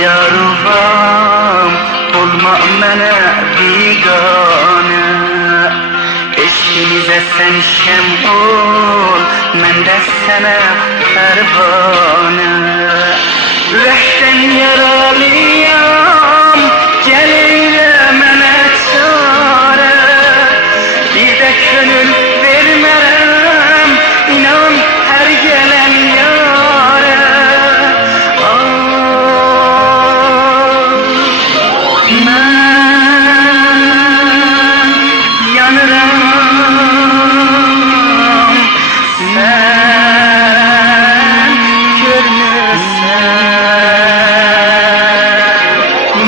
yaruvam, olma mənə biganə. Eşkimizə sən şəm ol, mən də sənə pərvanə. Ürəkdən yaralıyam, gəl eylə mənə çarə. Bir də könül vermərəm, inan hər gələn yarə. Mən yanıram, sen görmürsən.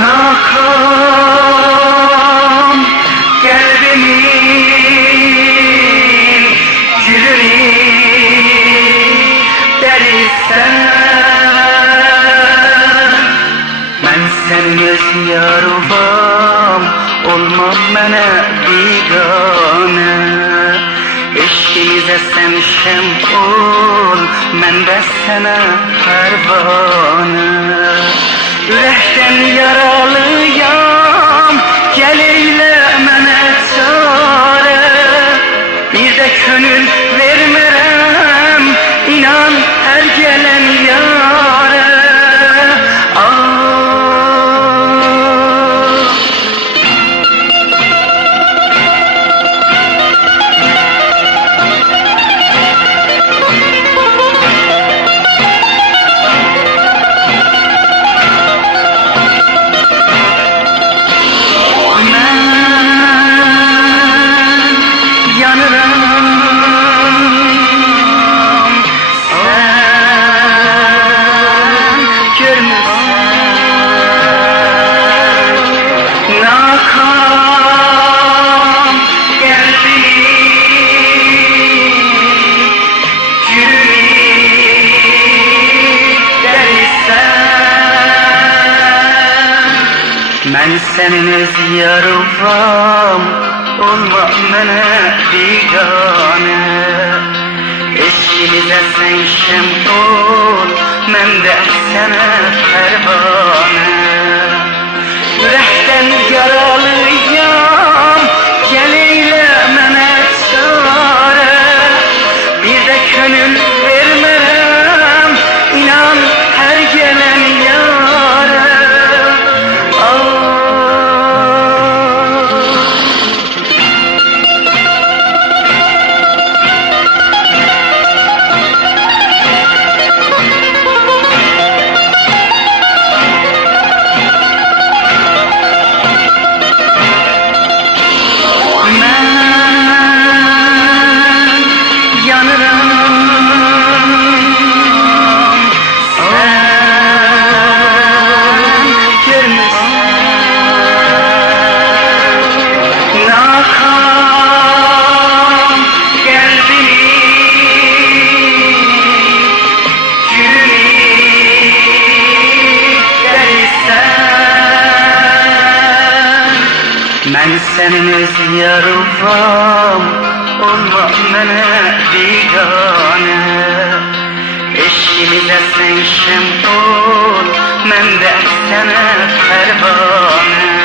Nakam kalbimin gülünü delirsen. Ben senin öz yaruvam, olmam mənə biganə. Eşkimize sen şem ol, mən də sənə pərvanə. Ürəkdən yaralıyam, gəl eylə mənə çarə. Bir də könül vermərəm, inan hər gələn yarə. Mən sənin öz yaruvam, olma mənə biganə. Eşkimizə sən şəm ol, mən də sənə pərvanə. Ürəkdən yaralıyam, gəl eylə mənə çarə. Bir də könül vermərəm, inan hər gələn yarə. Mən sənin öz yaruvam, olma mənə biganə. Eşkimizə sən şəm ol, mən də sənə pərvanə.